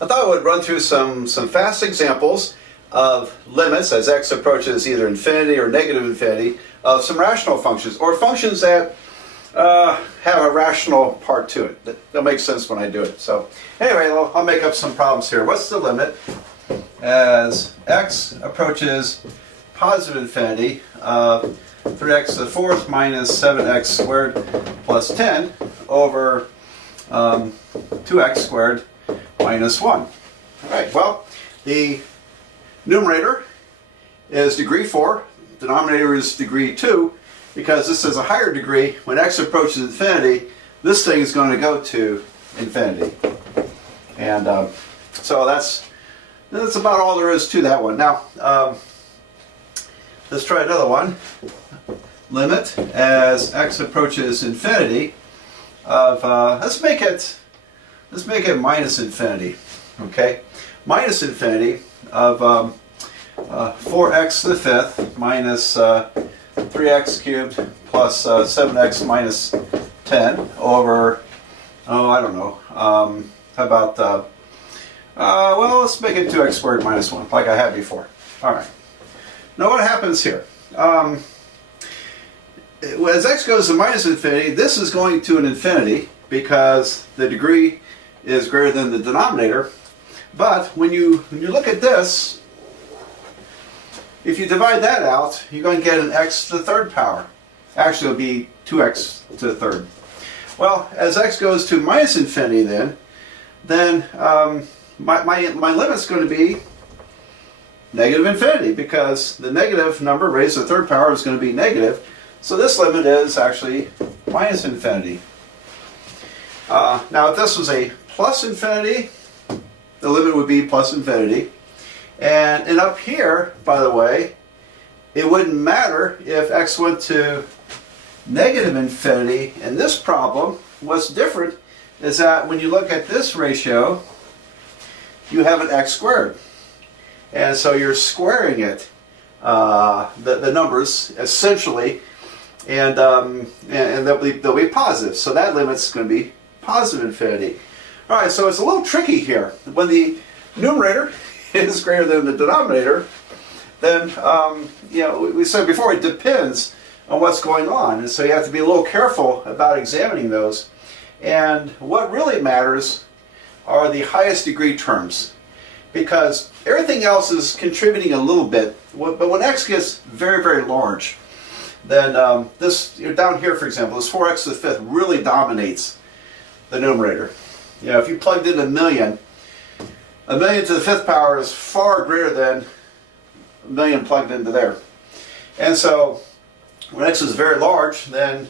I thought I would run through some fast examples of limits as x approaches either infinity or negative infinity of some rational functions, or functions that have a rational part to it. That'll make sense when I do it. So anyway, I'll make up some problems here. What's the limit as x approaches positive infinity of 3x to the fourth minus 7x squared plus 10 over 2x squared minus 1. All right, well, the numerator is degree 4, denominator is degree 2, because this is a higher degree. When x approaches infinity, this thing is going to go to infinity. And so that's about all there is to that one. Now, let's try another one. Limit as x approaches infinity of, let's make it minus infinity. Okay, minus infinity of 4x to the fifth minus 3x cubed plus 7x minus 10 over, oh, I don't know, how about, well, let's make it 2x squared minus 1, like I had before. All right. Now what happens here? As x goes to minus infinity, this is going to an infinity because the degree is greater than the denominator. But when you look at this, if you divide that out, you're going to get an x to the third power. Actually, it'll be 2x to the third. Well, as x goes to minus infinity then my limit's going to be negative infinity, because the negative number raised to the third power is going to be negative. So this limit is actually minus infinity. Now if this was a plus infinity, the limit would be plus infinity. And up here, by the way, it wouldn't matter if x went to negative infinity. In this problem, what's different is that when you look at this ratio, you have an x squared. And so you're squaring it, the numbers, essentially, and they'll be positive. So that limit's going to be positive infinity. All right, so it's a little tricky here. When the numerator is greater than the denominator, then, we said before, it depends on what's going on. And so you have to be a little careful about examining those. And what really matters are the highest degree terms, because everything else is contributing a little bit. But when x gets very, very large, then this, down here, for example, this 4x to the fifth really dominates the numerator. If you plugged in a million to the fifth power is far greater than a million plugged into there. And so when x is very large, then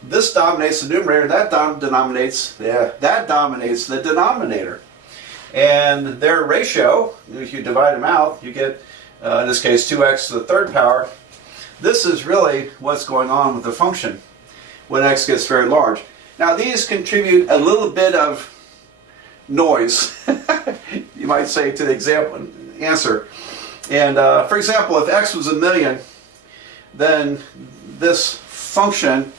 this dominates the numerator, that dominates the denominator. And their ratio, if you divide them out, you get, in this case, 2x to the third power. This is really what's going on with the function when x gets very large. Now these contribute a little bit of noise, you might say, to the answer. And for example, if x was a million, then this function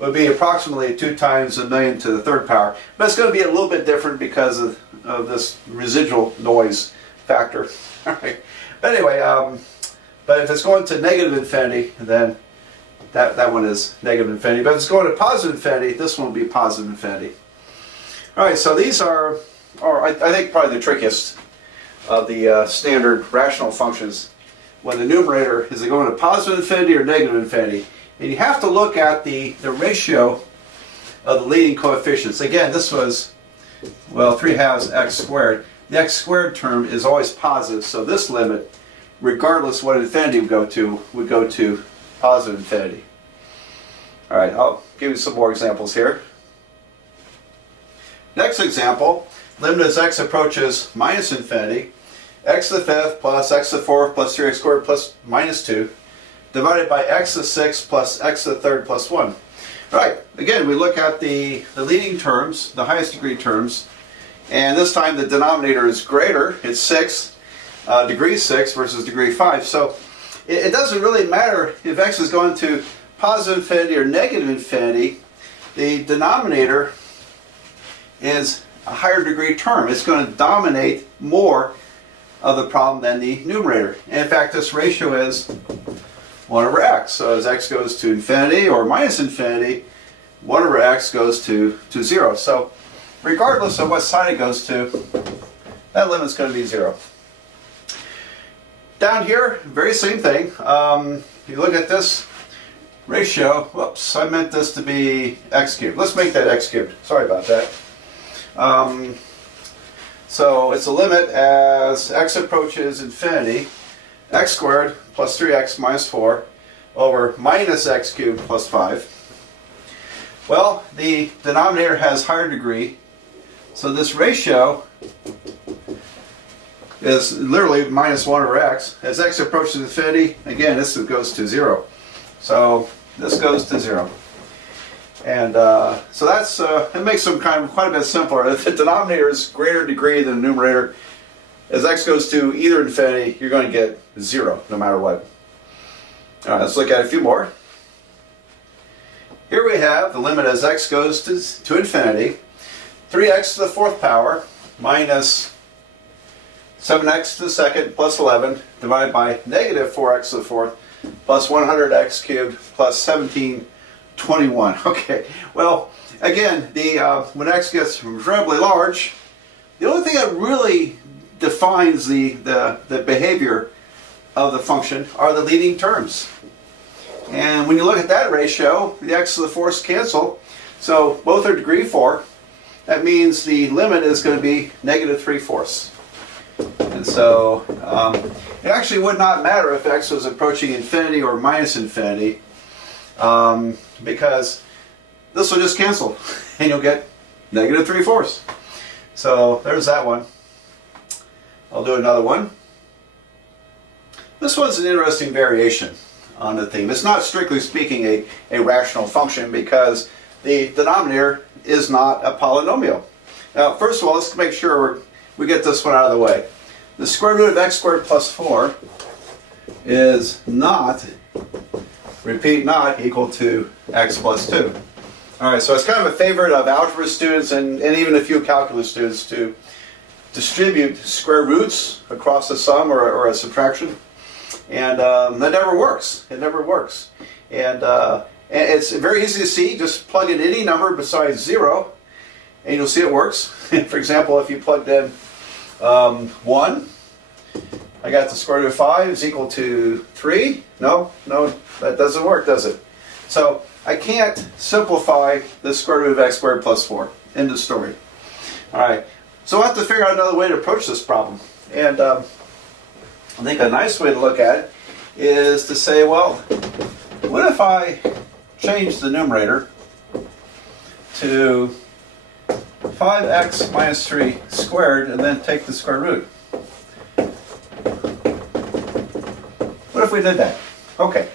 would be approximately 2 times a million to the third power. But it's going to be a little bit different because of this residual noise factor. All right. But anyway, but if it's going to negative infinity, then that one is negative infinity. But if it's going to positive infinity, this one will be positive infinity. All right, so these are I think, probably the trickiest of the standard rational functions. When the numerator, is it going to positive infinity or negative infinity? And you have to look at the ratio of the leading coefficients. Again, this was, well, 3/2 x squared. The x squared term is always positive, so this limit, regardless what infinity would go to positive infinity. All right, I'll give you some more examples here. Next example, limit as x approaches minus infinity, x to the fifth plus x to the fourth plus 3x squared plus minus 2, divided by x to the sixth plus x to the third plus 1. Right, again, we look at the leading terms, the highest degree terms, and this time the denominator is greater. It's 6, degree 6 versus degree 5. So it doesn't really matter if x is going to positive infinity or negative infinity. The denominator is a higher degree term. It's going to dominate more of the problem than the numerator. And in fact, this ratio is 1 over x. So as x goes to infinity or minus infinity, 1 over x goes to 0. So regardless of what side it goes to, that limit's going to be 0. Down here, very same thing. You look at this ratio. Whoops, I meant this to be x cubed. Let's make that x cubed. Sorry about that. So it's a limit as x approaches infinity, x squared plus 3x minus 4 over minus x cubed plus 5. Well, the denominator has higher degree, so this ratio is literally minus 1 over x. As x approaches infinity, again, this goes to 0. So this goes to 0. And so that's it makes them quite a bit simpler. If the denominator is greater degree than the numerator, as x goes to either infinity, you're going to get 0 no matter what. All right, let's look at a few more. Here we have the limit as x goes to infinity, 3x to the fourth power minus 7x to the second plus 11 divided by negative 4x to the fourth plus 100x cubed plus 1721. Okay, well, again, when x gets incredibly large, the only thing that really defines the behavior of the function are the leading terms. And when you look at that ratio, the x to the fourths cancel, so both are degree 4. That means the limit is going to be negative 3/4. And so it actually would not matter if x was approaching infinity or minus infinity, because this will just cancel and you'll get negative 3/4. So there's that one. I'll do another one. This one's an interesting variation on the theme. It's not strictly speaking a rational function because the denominator is not a polynomial. Now, first of all, let's make sure we get this one out of the way. The square root of x squared plus 4 is not, repeat, not equal to x plus 2. All right, so it's kind of a favorite of algebra students and even a few calculus students to distribute square roots across a sum or a subtraction. And that never works. It never works. And it's very easy to see. Just plug in any number besides 0, and you'll see it works. For example, if you plugged in 1, I got the square root of 5 is equal to 3. No, that doesn't work, does it? So I can't simplify the square root of x squared plus 4. End of story. All right. So I have to figure out another way to approach this problem. And I think a nice way to look at it is to say, well, what if I change the numerator to 5x minus 3 squared and then take the square root? What if we did that? Okay.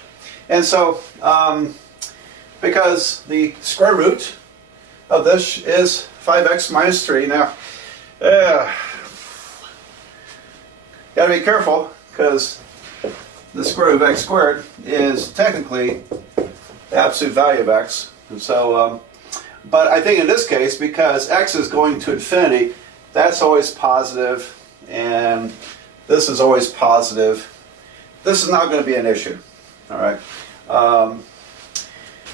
And so, because the square root of this is 5x minus 3. Now, got to be careful because the square root of x squared is technically the absolute value of x. And so, but I think in this case, because x is going to infinity, that's always positive, and this is always positive. This is not going to be an issue. All right.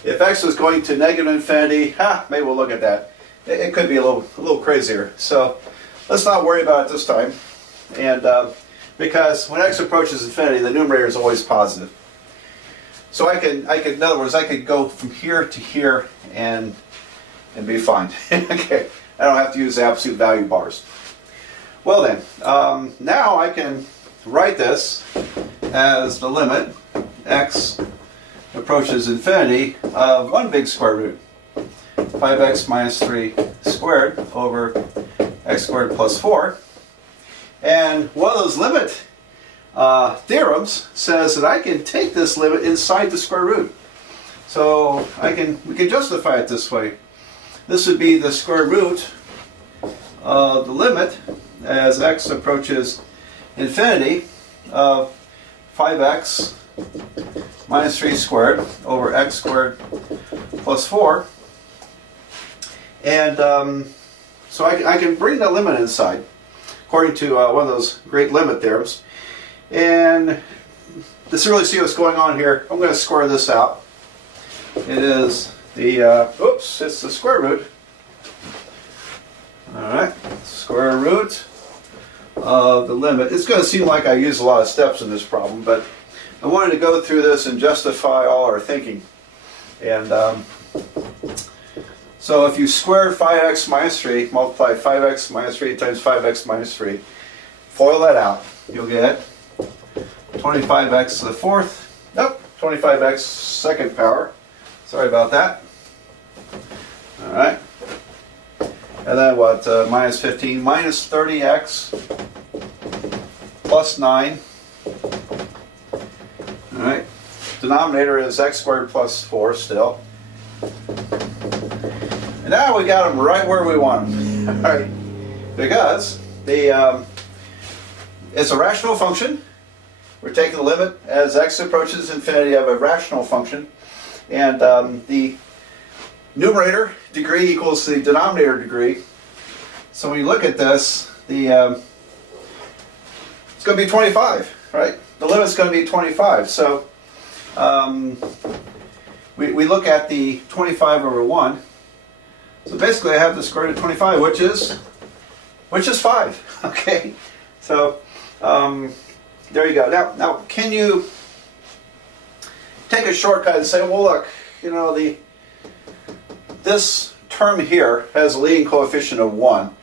If x was going to negative infinity, maybe we'll look at that. It could be a little crazier. So let's not worry about it this time. And because when x approaches infinity, the numerator is always positive. So I could, in other words, I could go from here to here and be fine. Okay, I don't have to use absolute value bars. Well then, now I can write this as the limit x approaches infinity of one big square root, 5x minus 3 squared over x squared plus 4. And one of those limit theorems says that I can take this limit inside the square root. So we can justify it this way. This would be the square root of the limit as x approaches infinity of 5x minus 3 squared over x squared plus 4. And So I can bring the limit inside, according to one of those great limit theorems. And to really see what's going on here, I'm going to square this out. It is the, it's the square root. Alright, square root of the limit. It's going to seem like I use a lot of steps in this problem, but I wanted to go through this and justify all our thinking. And so if you square 5x minus 3, multiply 5x minus 3 times 5x minus 3, FOIL that out, you'll get 25x to the fourth, 25x second power. Sorry about that. Alright. And then what? Minus 15 minus 30x plus 9. Alright. Denominator is x squared plus 4 still. And now we got them right where we want them. Alright. Because it's a rational function. We're taking the limit as x approaches infinity of a rational function. And the numerator degree equals the denominator degree. So when you look at this, it's going to be 25, right? The limit's going to be 25. So we look at the 25 over 1. So basically I have the square root of 25, which is 5. Okay? So there you go. Now can you take a shortcut and say, well, look, you know, this term here has a leading coefficient of 1.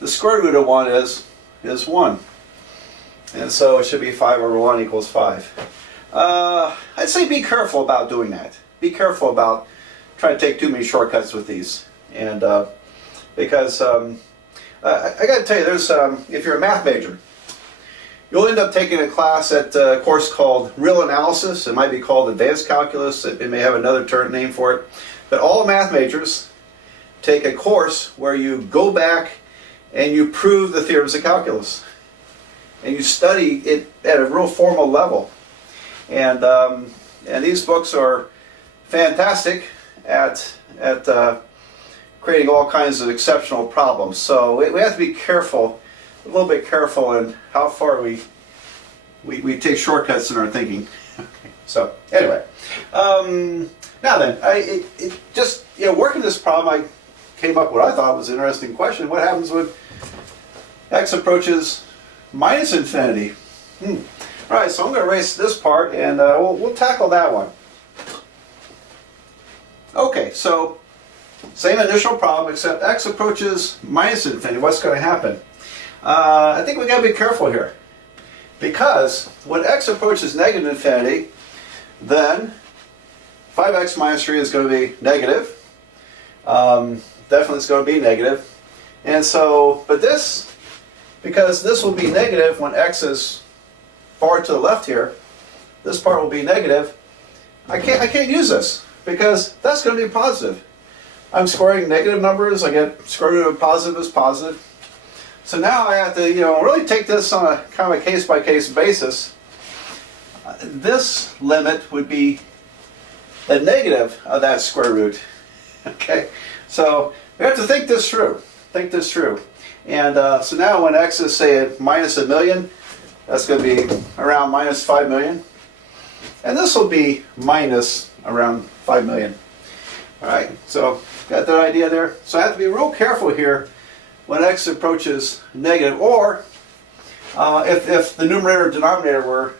The square root of 1 is 1. And so it should be 5 over 1 equals 5. I'd say be careful about doing that. Be careful about trying to take too many shortcuts with these. And because I got to tell you, there's if you're a math major, you'll end up taking a class at a course called Real Analysis. It might be called Advanced Calculus. It may have another name for it. But all math majors take a course where you go back and you prove the theorems of calculus. And you study it at a real formal level. And these books are fantastic at creating all kinds of exceptional problems. So we have to be careful, a little bit careful in how far we take shortcuts in our thinking. So anyway, now then, just working this problem, I came up with what I thought was an interesting question. What happens when x approaches minus infinity? All right, so I'm going to erase this part, and we'll tackle that one. Okay, so same initial problem, except x approaches minus infinity. What's going to happen? I think we got to be careful here, because when x approaches negative infinity, then 5x minus 3 is going to be negative. Definitely it's going to be negative. And so, but this, because this will be negative when x is far to the left here, this part will be negative. I can't use this, because that's going to be positive. I'm squaring negative numbers, I get square root of positive is positive. So now I have to really take this on a kind of a case-by-case basis. This limit would be the negative of that square root. Okay, so we have to think this through. And so now when x is, say, at minus 1 million, that's going to be around minus 5 million. And this will be minus around 5 million. All right, so got that idea there? So I have to be real careful here when x approaches negative, or if the numerator and denominator were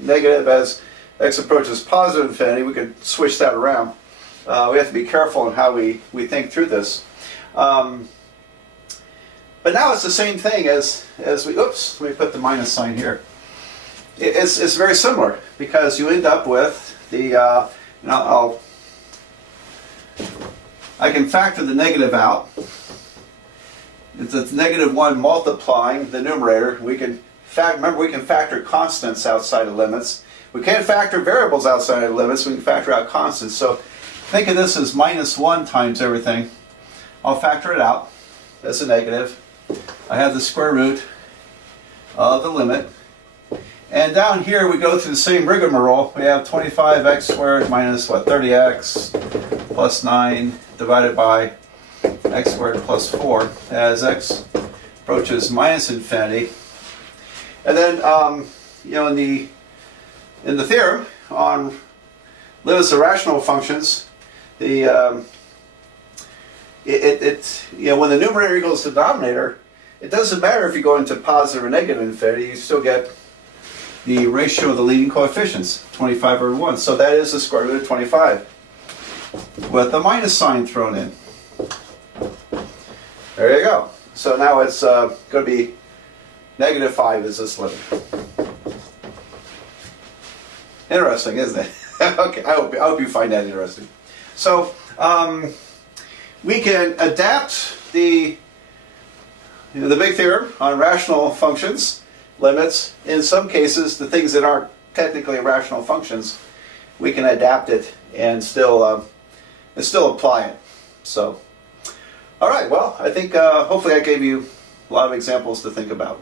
negative as x approaches positive infinity, we could switch that around. We have to be careful in how we think through this. But now it's the same thing as we, let me put the minus sign here. It's very similar, because you end up with the, I can factor the negative out. It's negative 1 multiplying the numerator. Remember, we can factor constants outside of limits. We can't factor variables outside of limits. We can factor out constants. So think of this as minus 1 times everything. I'll factor it out. That's a negative. I have the square root of the limit. And down here we go through the same rigmarole. We have 25x squared minus 30x plus 9 divided by x squared plus 4 as x approaches minus infinity. And then, you know, in the theorem on limits of rational functions, the you know, when the numerator equals the denominator, it doesn't matter if you go into positive or negative infinity, you still get the ratio of the leading coefficients, 25 over 1. So that is the square root of 25 with the minus sign thrown in. There you go. So now it's going to be negative 5 is this limit. Interesting, isn't it? Okay, I hope you find that interesting. So we can adapt the big theorem on rational functions, limits. In some cases, the things that aren't technically rational functions, we can adapt it and still apply it. So, all right. Well, I think hopefully I gave you a lot of examples to think about.